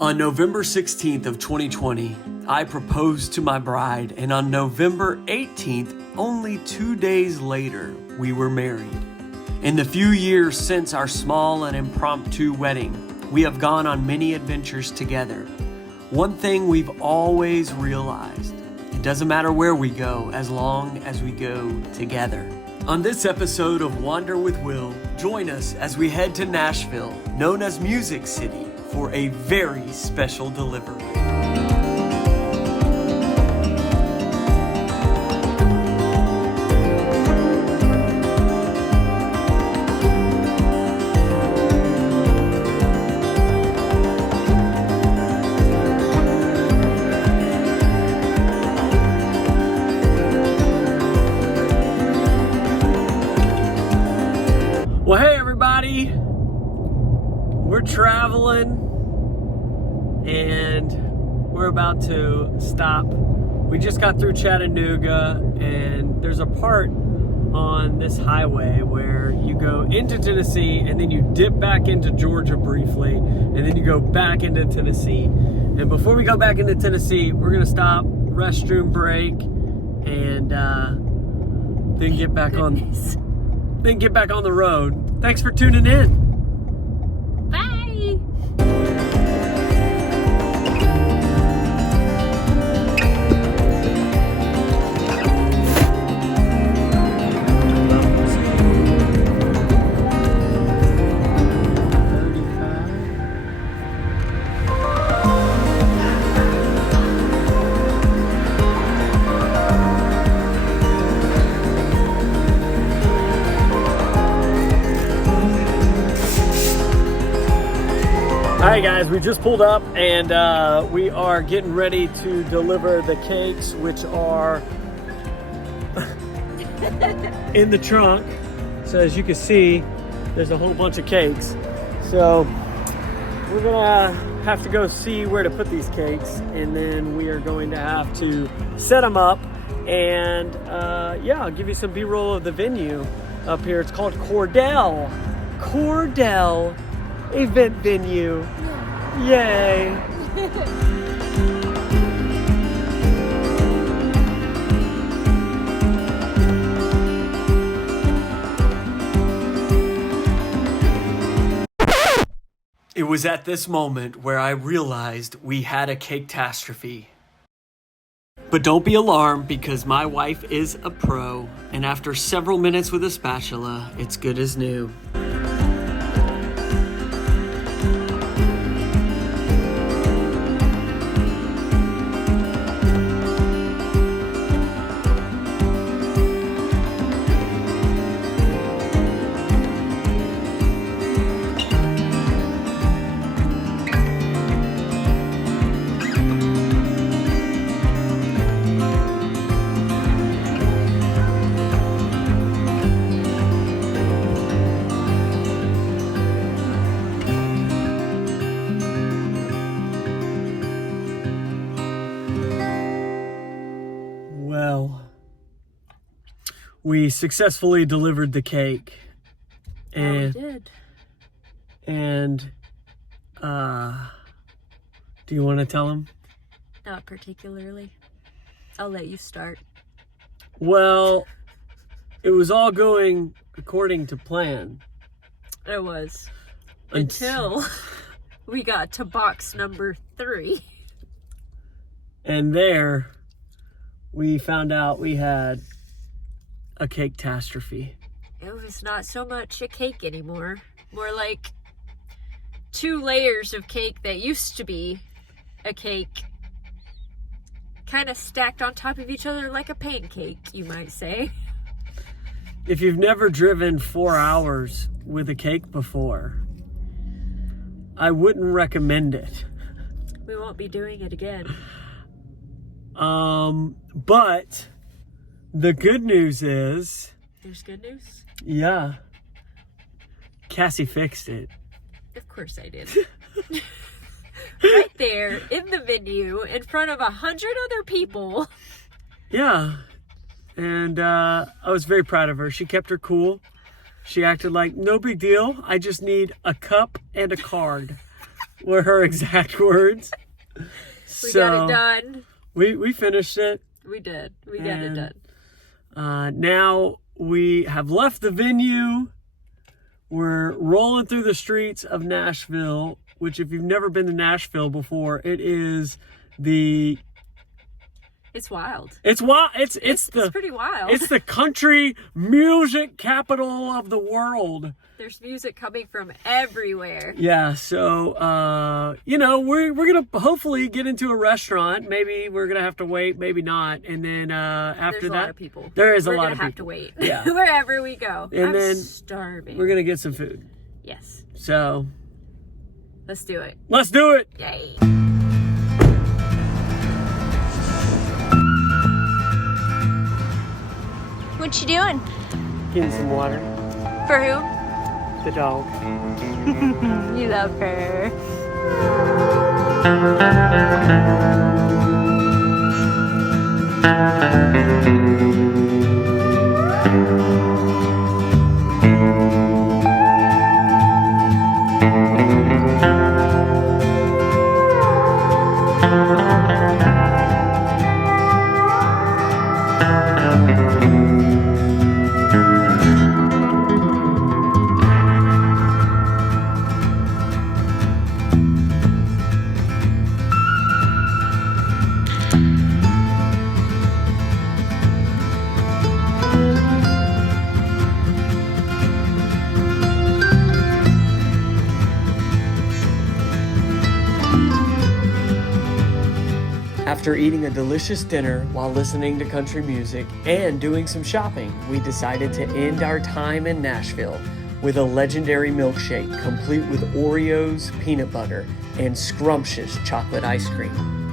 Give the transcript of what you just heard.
On November 16th of 2020, I proposed to my bride, and on November 18th, only 2 days later, we were married. In the few years since our small and impromptu wedding, we have gone on many adventures together. One thing we've always realized, it doesn't matter where we go as long as we go together. On this episode of Wander with Will, join us as we head to Nashville, known as Music City, for a very special delivery. Well, hey everybody, we're traveling and we're about to stop. We just got through Chattanooga, and there's a part on this highway where you go into Tennessee and then you dip back into Georgia briefly, and then you go back into Tennessee. And before we go back into Tennessee, we're gonna stop, restroom break, and then get back on the road. Thanks for tuning in. Bye. Hi guys, we just pulled up and we are getting ready to deliver the cakes, which are in the trunk. So as you can see, there's a whole bunch of cakes. So we're gonna have to go see where to put these cakes, and then we are going to have to set them up. And yeah, I'll give you some B-roll of the venue up here. It's called Cordell Event Venue. Yay! It was at this moment where I realized we had a cake-tastrophe. But don't be alarmed, because my wife is a pro, and after several minutes with a spatula, it's good as new. Well, we successfully delivered the cake, and We did. And do you want to tell them? Not particularly. I'll let you start. Well, it was all going according to plan. It was. Until we got to box number 3. And there, we found out we had a cake-tastrophe. It was not so much a cake anymore. More like 2 layers of cake that used to be a cake, kind of stacked on top of each other like a pancake, you might say. If you've never driven 4 hours with a cake before, I wouldn't recommend it. We won't be doing it again. But the good news is... There's good news? Yeah. Cassie fixed it. Of course I did. Right there in the venue in front of 100 other people. Yeah. And I was very proud of her. She kept her cool. She acted like, no big deal. I just need a cup and a card. were her exact words. We got it done. We finished it. We did. We got it done. Now we have left the venue. We're rolling through the streets of Nashville, which if you've never been to Nashville before, it's wild. It's wild. It's pretty wild. It's the country music capital of the world. There's music coming from everywhere. Yeah, so we're gonna hopefully get into a restaurant. Maybe we're gonna have to wait, maybe not. And then after There's that, a lot of people. There is we're a lot of gonna people. have to wait. Yeah. Wherever we go. And then starving. We're gonna get some food. Yes. So let's do it. Let's do it. Yay. What you doing? Getting some water. For who? The dog. You love her. After eating a delicious dinner while listening to country music and doing some shopping, we decided to end our time in Nashville with a legendary milkshake complete with Oreos, peanut butter, and scrumptious chocolate ice cream.